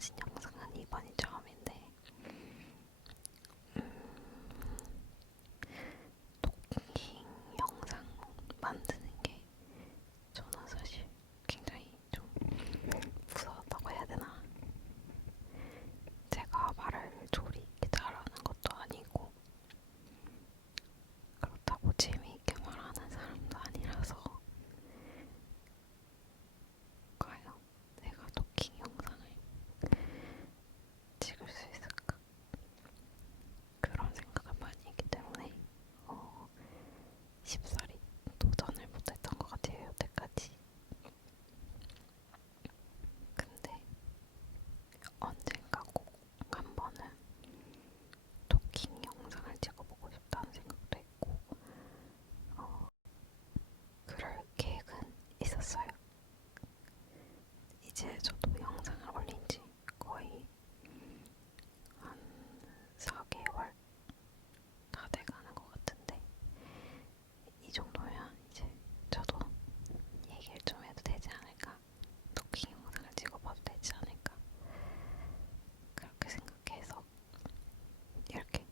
가진 영상은 이번이 처음인데 토킹 영상 만드는 게 저는 사실 굉장히 좀 무서웠다고 해야 되나? 제가 말을 조리 있게 잘하는 것도 아니고 그렇다고 재미있게 말하는 사람도 아니라서 과연 내가 토킹 영상을 찍을 수 있을까? 그런 생각을 많이 했기 때문에 쉽사리 도전을 못했던 것 같아요, 여태까지. 근데 언젠가 꼭 한 번은 토킹 영상을 찍어보고 싶다는 생각도 했고 그럴 계획은 있었어요. 이제 저도 영상을 올린 지 거의 한 4개월 다 돼가는 것 같은데 이 정도면 이제 저도 얘기를 좀 해도 되지 않을까? 토킹 영상을 찍어봐도 되지 않을까? 그렇게 생각해서 이렇게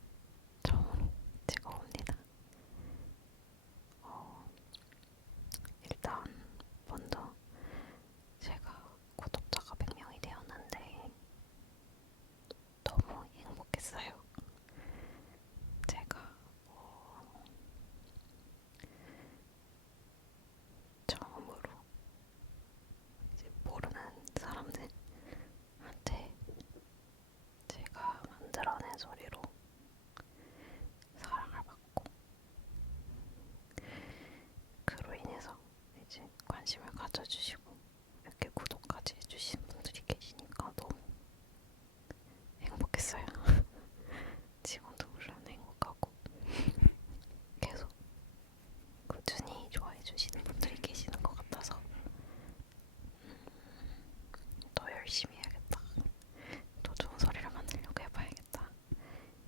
처음으로 찍어봅니다. 일단 먼저 제가 구독자가 100명이 되었는데 너무 행복했어요. 제가 처음으로 이제 모르는 사람들한테 제가 만들어낸 소리로 사랑을 받고 그로 인해서 이제 관심을 가져주시고 이렇게 구독까지 해주신 분들이 계시니까 너무 행복했어요. 지금도 물론 행복하고 계속 꾸준히 좋아해주시는 분들이 계시는 것 같아서 더 열심히 해야겠다. 더 좋은 소리를 만들려고 해봐야겠다.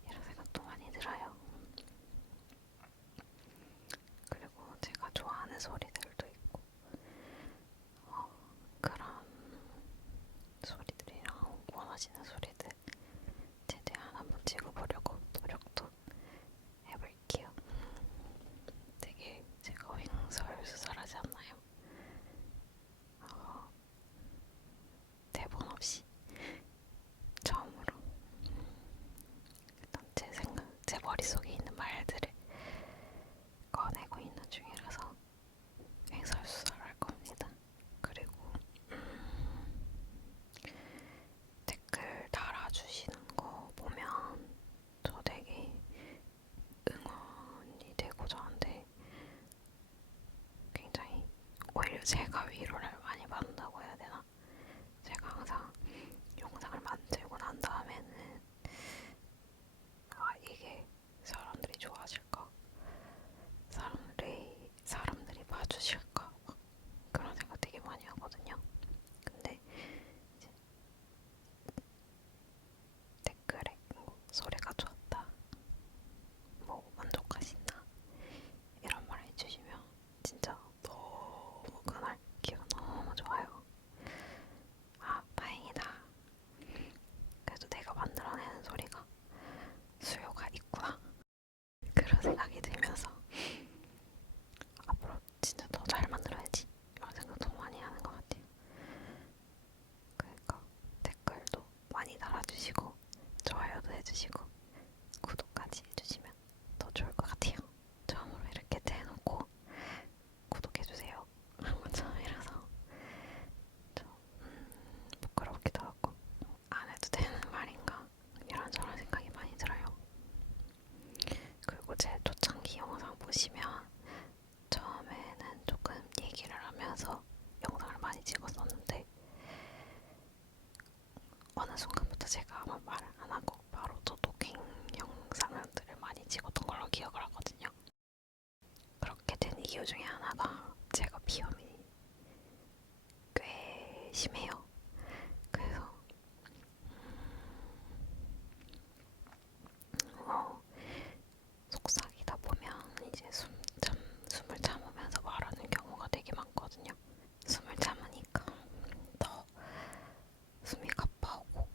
이런 생각도 많이 들어요. 그리고 제가 좋아하는 소리들도 있고 그런 소리들이랑 원하시는 소리들 최대한 한번 찍어보려고 노력도 해볼게요. 되게 제가 횡설수설하지 않나요? 대본 없이 처음으로 일단 제 생각, 제 머릿속에 있는 말들을 꺼내고 있는 중이라서 횡설수설할 겁니다. 그리고 댓글 달아주시는 거 보면 저 되게 응원이 되고 저한테 굉장히 오히려 제가 위로를 많이 받는다고 해야 되나? 제가 항상 영상을 만들고 난 다음에는 이게 사람들이 좋아하실까? 사람들이 봐주실까? 막 그런 생각 되게 많이 하거든요. 근데 이제 댓글에 뭐 소리가 좋았다, 뭐 만족하신다 이런 말 해주시면 진짜 너무 그날 기분 너무 좋아요. 다행이다. 그래도 내가 만들어내는 소리가 수요가 있구나. 그런 생각이 들면서 앞으로 진짜 더 잘 만들어야지 이런 생각 더 많이 하는 것 같아요. 그러니까 댓글도 많이 달아주시고 좋아요도 해주시고 구독까지 해주시면 더 좋을 것 같아요. 처음으로 이렇게 대놓고 구독해주세요 한 건 처음이라서 좀 부끄럽기도 하고 안 해도 되는 말인가 이런저런 생각이 많이 들어요. 그리고 제 초창기 영상 보시면 처음에는 조금 얘기를 하면서 영상을 많이 찍었었는데 어느 순간부터 제가 아마 말을 안 하고 바로 또 토킹 영상들을 많이 찍었던 걸로 기억을 하거든요. 그렇게 된 이유 중에 하나가 제가 비염이 꽤 심해요. 그래서 속삭이다 보면 이제 숨을 참으면서 말하는 경우가 되게 많거든요. 숨을 참으니까 더 숨이 가빠오고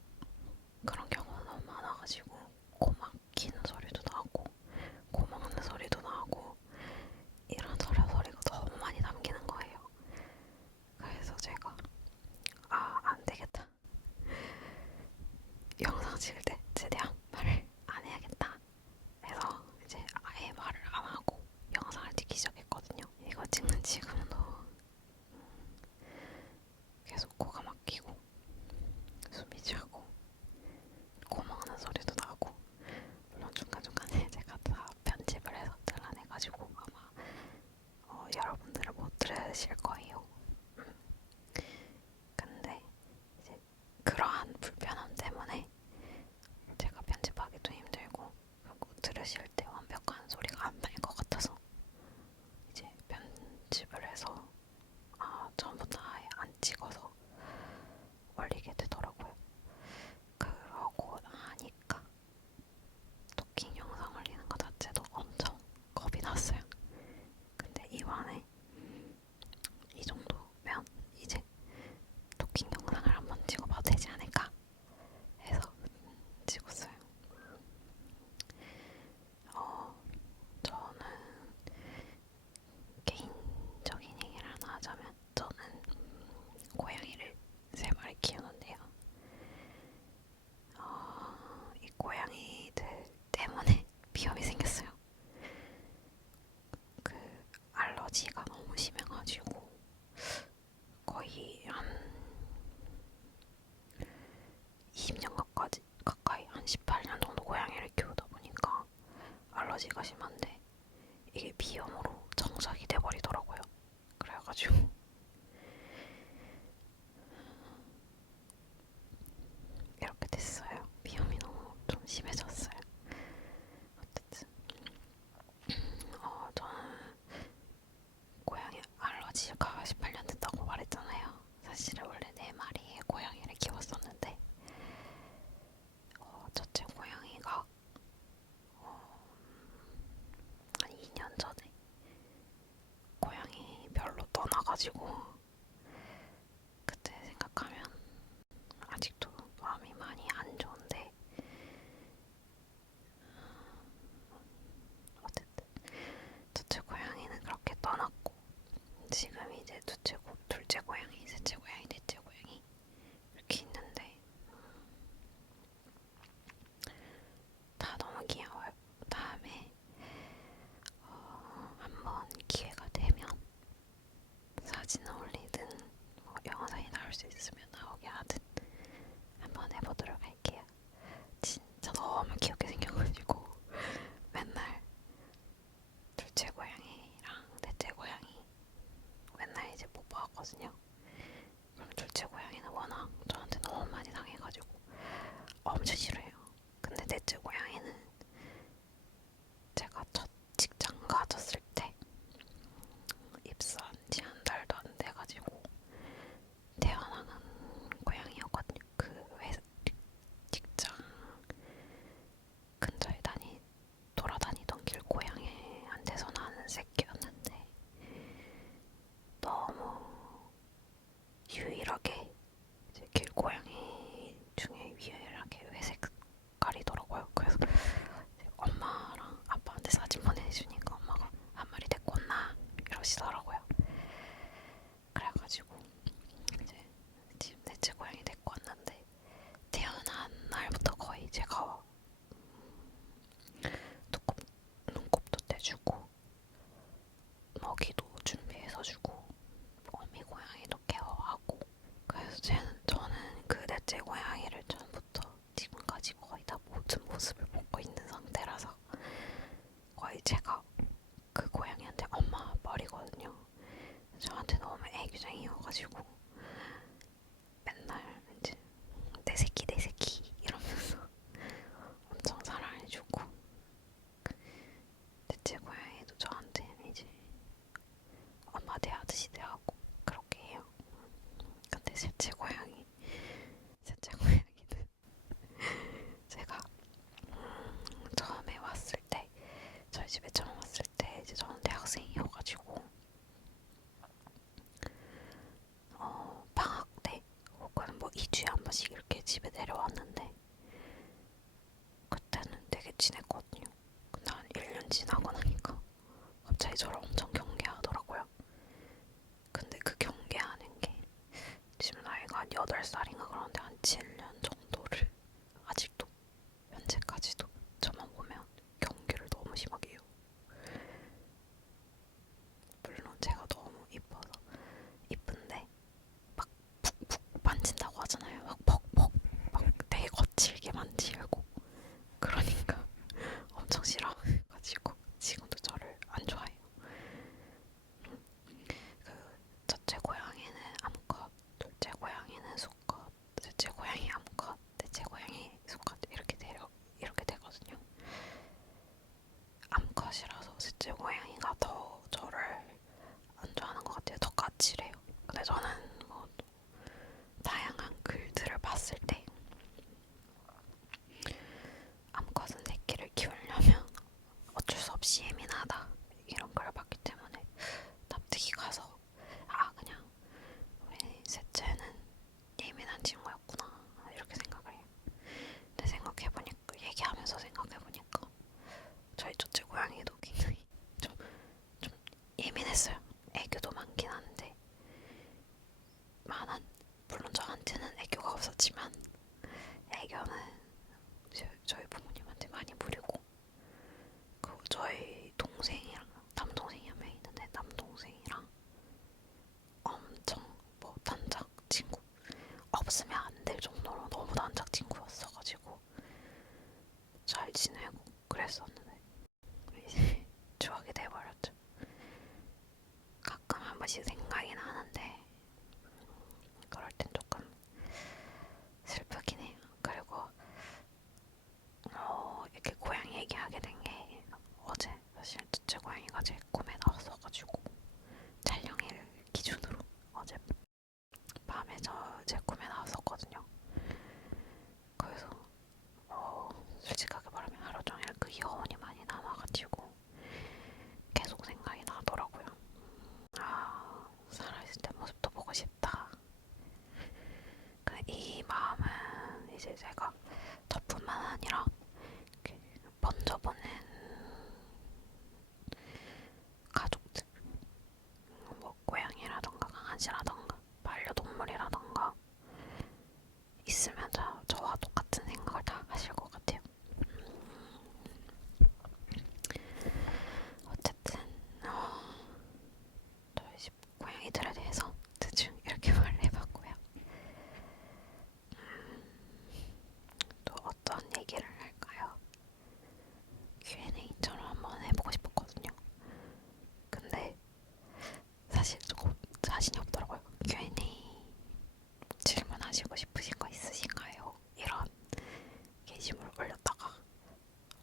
알러지가 심한데 이게 비염으로 정착이 돼버리더라고요. 그래가지고 이렇게 됐어요. 비염이 너무 좀 심해졌어요. 어쨌든 저는 고양이 알러지가 18년 됐다고 말했잖아요. 사실은 원래 4마리의 고양이를 키웠었는데 첫째 고양이가 한 2년 전에 고양이 별로 떠나가지고 그때 생각하면 아직도 마음이 많이 안 좋은데 어쨌든 첫째 고양이는 그렇게 떠났고 지금 이제 둘째 고양이, 셋째 고양이, 넷째 고양이 이렇게 있는데 다 너무 귀여워요. 다음에 한번 기회가 되면 사진을 올리든 뭐 영상이 나올 수 있으면 나오게 하든 한번 해보도록 할게요. 진짜 너무 귀엽게 생겨가지고 맨날 둘째 고양이랑 넷째 고양이 맨날 이제 뽀뽀하거든요. 그럼 둘째 고양이는 워낙 저한테 너무 많이 당해가지고 엄청 싫어해요. 근데 넷째 고양이는 제가 첫 직장 가졌을 때 입사한 지 한 달도 안 돼가지고 태어나는 고양이였거든요. 그 직장 근처에 돌아다니던 길고양이한테서 나는 새끼였는데 너무 유일하게 이제 길고양이 중에 유일하게 회색 색깔이더라고요. 그래서 엄마랑 아빠한테 사진 보내주니까 엄마가 한 마리 데리고 온나 이러시더라고요. 그래가지고 이제 지금 넷째 고양이 데리고 왔는데 태어난 날부터 거의 제가 눈곱도 떼주고 먹이도 준비해서 주고 어미 고양이도 케어하고 그래서 저는 그 넷째 고양이를 전부터 지금까지 거의 다 모든 모습을 보고 있는 상태라서 거의 제가 그 고양이한테 엄마 뻘이거든요. 저한테 너무 애교쟁이여가지고 맨날 이제 내 새끼 이러면서 엄청 사랑해주고 넷째 고양이도 저한테 이제 엄마 대하듯이 대하고 그렇게 해요. 근데 셋째 고양이는 제가 처음에 왔을 때 저희 집에 처음 왔을 때 이제 저는 대학생이어가지고 방학 때 혹은 뭐 2주에 한 번씩 이렇게 집에 내려왔는데 그때는 되게 친했거든요. 근데 한 1년 지나고 나니까 갑자기 저를 엄청 경계하더라고요. 근데 그 경계하는 게 지금 나이가 한 8살인가 그런데 한 7년 정도를 아직도 현재까지도 저만 보면 경계를 너무 심하게 해요. 물론 제가 너무 이쁜데 막 푹푹 만진다고 하잖아요. 막 벅벅 막 되게 거칠게 만지고 그러니까 엄청 싫어가지고 지금도 저를 안 좋아해요. 그 첫째 고양이는 암컷, 둘째 고양이는 수컷, 셋째 고양이 암컷, 넷째 고양이 수컷 이렇게 되거든요. 암컷이라서 셋째 고양이가 더 저를 안 좋아하는 것 같아요. 더 까칠해요. 근데 저는 뭐 다양한 글들을 봤을 때 암컷은 새끼를 키우려면 어쩔 수 없이 예민하다 이런 걸 봤기 때문에 납득이 가서 그냥 우리 셋째는 예민한 친구였구나 이렇게 생각을 해요. 근데 얘기하면서 생각해보니까 저희 첫째 고양이도 굉장히 좀 예민했어요. 애교도 많긴 한데 물론 저한테는 애교가 없었지만 애교는 저희 부모님한테 많이 부리고 그리고 저희 동생이랑 남동생이 한 명 있는데 남동생이랑 엄청 뭐 단짝 친구 없으면 안 될 정도로 너무 단짝 친구였어가지고 잘 지내고 그랬었는데 번씩 생각이 나는데 그럴 땐 조금 슬프긴 해요. 그리고 이렇게 고양이 얘기하게 된 게 어제 사실 둘째 고양이가 제 꿈에 나왔어가지고 촬영일 기준으로 어제 밤에 제 꿈에 나왔었거든요. 그래서 솔직하게 말하면 하루 종일 그 여운이 많이 남아가지고 계속 생각이 나더라고요. 아, 살아있을 때 모습도 보고 싶다. 근데 이 마음은 이제 제가 저뿐만 아니라 먼저 보는 가족들, 뭐 고양이라던가 강아지라던가 반려동물이라던가 있으면 저와 똑같은 생각을 다 하실 것 같아요. 어쨌든 저희 집 고양이들에 대해서 대충 이렇게 말을 해봤고요. 또 어떤 얘기를 할까요? Q&A처럼 한번 해보고 싶었거든요. 근데 사실 조금 자신이 없더라고요. Q&A 질문하시고 싶으신 거 있으신가요? 이런 게시물을 올렸다가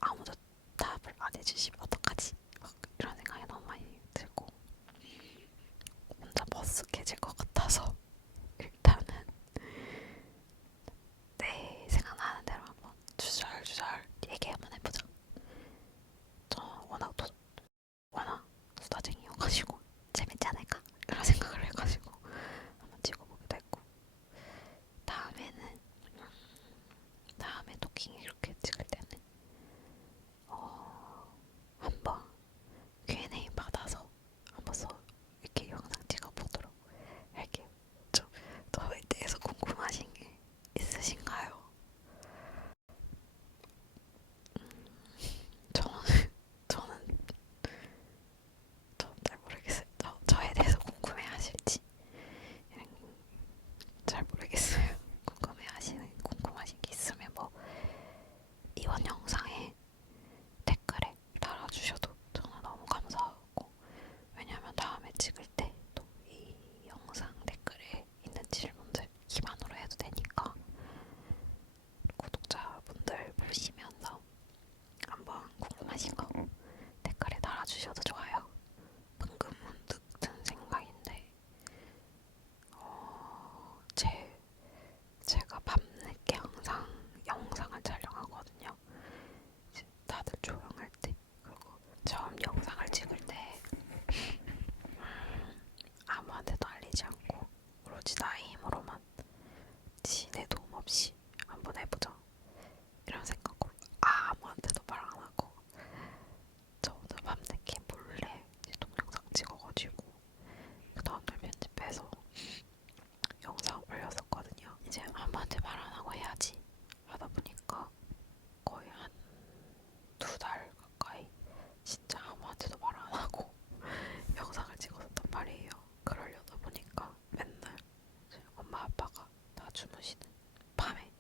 아무도 답을 안 해주시면 어떡하지? 막 이런 생각이 너무 많이 들고 혼자 머쓱해질 것 같아서 일단은 생각나는 대로 한번 주절주절 얘기 한번 해보자. 저 워낙 수다쟁이여가지고 재밌지 않을까? 이런 생각을 해가지고 한번 찍어보기도 했고 다음에 토킹 이렇게 찍을 때는 한번 Q&A 받아서 한번 이렇게 영상 찍어보도록 할게요. 저에 대해서 궁금하신 게 있으신가요? 저는 잘 모르겠어요. 저에 대해서 궁금해하실지 잘 모르겠어요. 궁금하신 게 있으면 뭐 이번 영상에 댓글에 달아주셔도 저는 너무 감사하고, 왜냐면 다음에 찍을 때 또 이 영상 댓글에 있는 질문들 기반으로 해도 되니까 구독자분들 보시면서 한번 궁금하신 거 댓글에 달아주셔도 좋아요. 방금 문득 든 생각인데 제가 밤늦게 항상 영상을 촬영하거든요. 다들 조용할 때, 그리고 처음 영상을 찍을 때 아무한테도 알리지 않고 오로지 나의 힘으로만 지네 도움 없이 한번 해보자 이런 생각으로 아무한테도 말 안 하고 저 혼자 밤늦게 몰래 동영상 찍어가지고 그 다음날 편집해서 영상 올렸었거든요. 이제 아무한테 말 안 하고 해야지 하다 보니까 거의 한 2달 가까이 진짜 아무한테도 말 안 하고 영상을 찍었었단 말이에요. 그러려다 보니까 맨날 엄마 아빠가 다 주무시는 밤에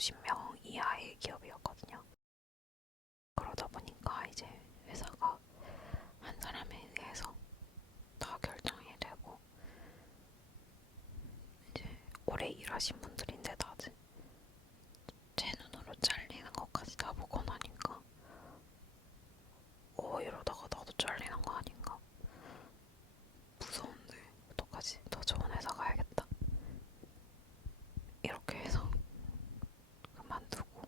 150명 이하의 기업이었거든요. 그러다 보니까 이제 회사가 한 사람에 의해서 다 결정이 되고 이제 오래 일하신 분들인데 다들 제 눈으로 잘리는 것까지 다 보고 나니까 이러다가 나도 잘리는 거 아닌가? 무서운데 어떡하지? 더 좋은 회사 가야겠다. 이렇게 해서 그만두고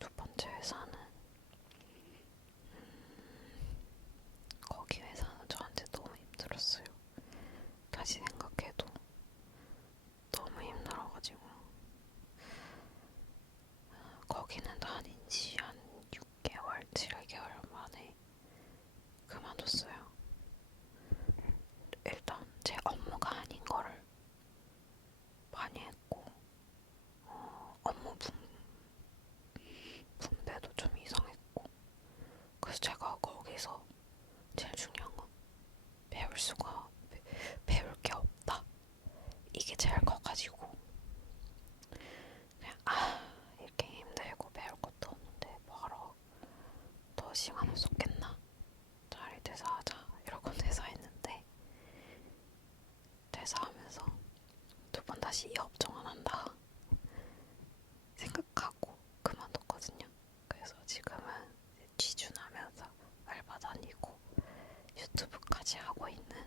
두 번째 회사는 거기 회사는 저한테 너무 힘들었어요. 다시 생각해도 너무 힘들어가지고 거기는 다닌 지 한 6개월, 7개월 만에 그만뒀어요. 일단 제 업무가 아닌 거를 많이 했고 업무 분배도 좀 이상했고 그래서 제가 거기서 제일 중요한 건 배울 게 없다. 이게 제일 커가지고 그냥 이렇게 힘들고 배울 것도 없는데 뭐하러 더 시간을 쏟겠나. 차라리 퇴사하자 이러고 퇴사했는데 퇴사하면서 두 번 다시 이 업종 안 한다 생각하고 그만뒀거든요. 그래서 지금은 취준하면서 알바 다니고 유튜브까지 하고 있는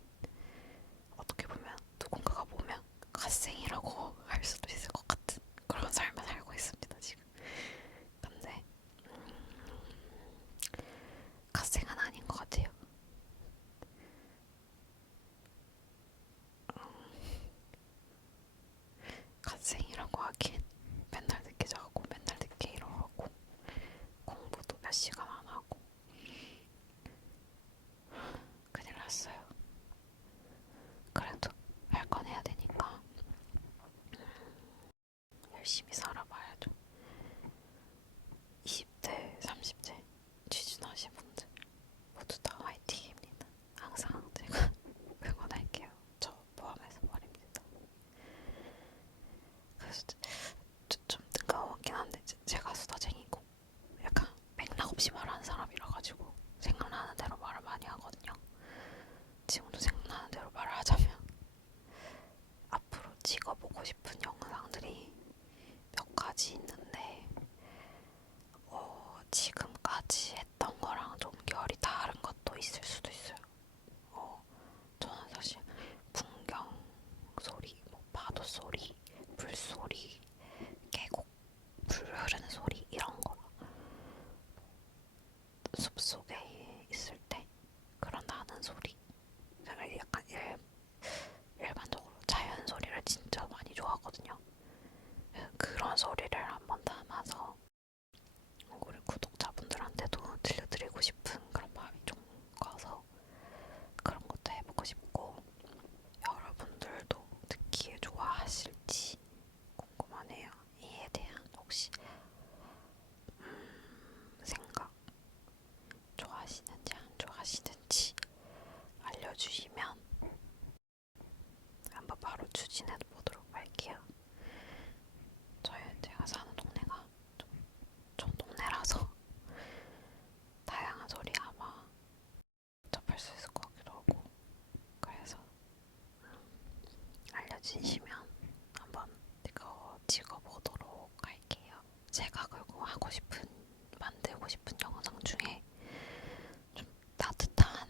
어떻게 보면 누군가가 보면 갓생이라고 할 수도 있을 것 같은 그런 삶을 살고 있습니다 지금. 근데 갓생은 아닌 것 같아요. 갓생이라고 하기엔 맨날 늦게 자고 맨날 늦게 일어나고 공부도 몇 시간 안 하고 큰일 났어요. 그래도 할 건 해야 되니까 열심히 살아봐야죠. 20대, 30대 취준하신 분들 모두 다 화이팅입니다. 항상 제가 응원할게요. 저 포함해서 말입니다. 그래서 좀 뜬금없긴 한데 제가 수다쟁이고 약간 맥락 없이 말하는 사람이라 가지고 생각나는 대로 말을 많이 하거든요. 지금도 생각나는 대로 말을 하자면 앞으로 찍어보고 싶은 영상들이 몇 가지 있는데 지금까지 했던 거랑 좀 결이 다른 것도 있을 수도 있어요. 저는 사실 풍경 소리, 뭐 파도 소리, 불 소리, 계곡 불 흐르는 소리 이런 거 숲속에 있을 때 그런 나는 소리 제가 약간 일반적으로 자연 소리를 진짜 많이 좋아하거든요. 그런 소리를 한번 담아서 우리 구독자분들한테도 들려드리고 싶은 그런 마음이 좀 커서 그런 것도 해보고 싶고 여러분들도 듣기에 좋아하실지 궁금하네요. 이에 대한 혹시 생각 좋아하시는지 안 좋아하시는지 알려주시면 한번 바로 추진해 보도록 할게요. 제가 사는 동네가 좀 동네라서 다양한 소리 아마 접할 수 있을 것 같기도 하고 그래서 알려주시면 한번 이거 찍어보도록 할게요. 제가 그리고 만들고 싶은 영상 중에 좀 따뜻한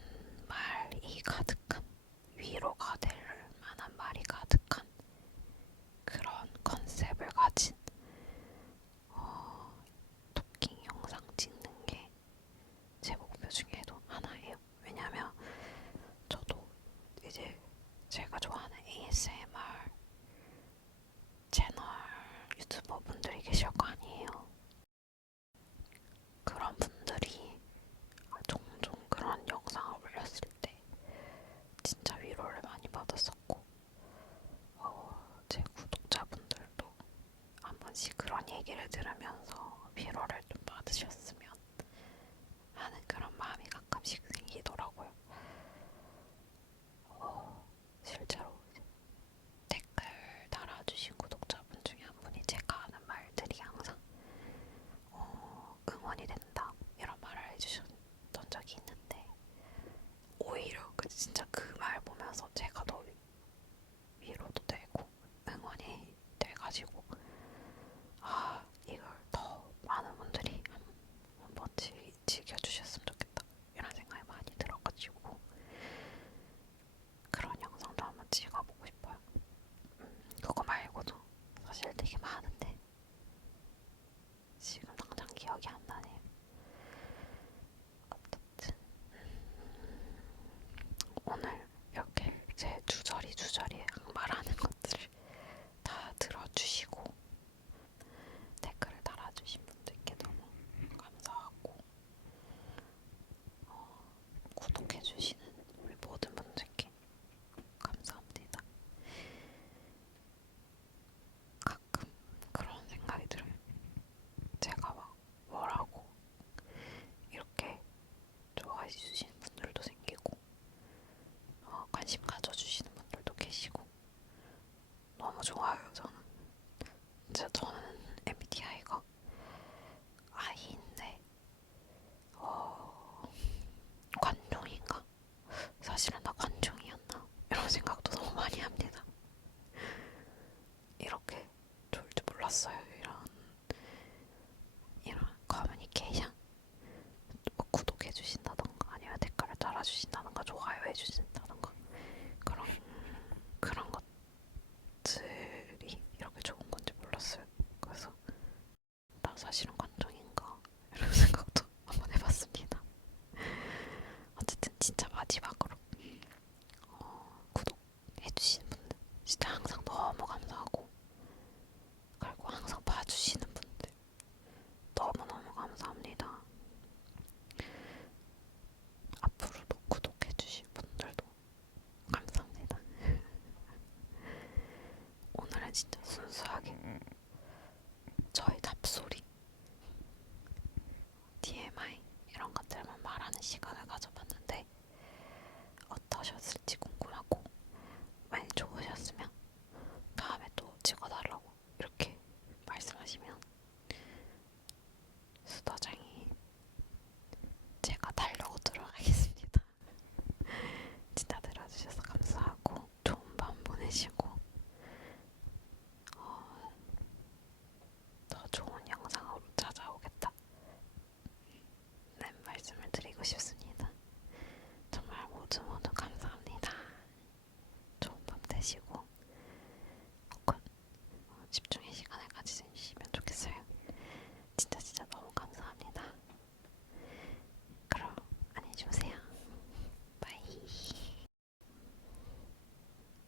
말이 가득한 위로가 될 만한 말이 가득한 그런 컨셉을 가진 토킹 영상 찍는 게 제 목표 중에도 하나예요. 왜냐면 저도 이제 제가 좋아하는 ASMR 채널 유튜버 분들이 계실 거 아니에요. 그런 분들이 종종 그런 영상을 올렸을 때 진짜 위로를 많이 받았었고 제 구독자분들도 한 번씩 그런 얘기를 들으면서 위로를 좀 받으셨으면 하는 그런 마음이 가끔씩 생기더라고요. 실제로 댓글 몰랐어요. 이런 커뮤니케이션, 뭐 구독해 주신다던가 아니면 댓글을 달아주신다던가 좋아요 해주신다던가 그런 그런 것들이 이렇게 좋은 건지 몰랐어요. 그래서 나 사실은 관종인가 이런 생각도 한번 해봤습니다. 어쨌든 진짜 마지막으로 구독해주시는 분들 진짜 항상 너무 감사하고, 그리고 항상 봐주시는 분들 너무너무 감사합니다. 앞으로도 구독해주실 분들도 감사합니다. 오늘은 진짜 순수하게 저의 잡소리, TMI 이런 것들만 말하는 시간을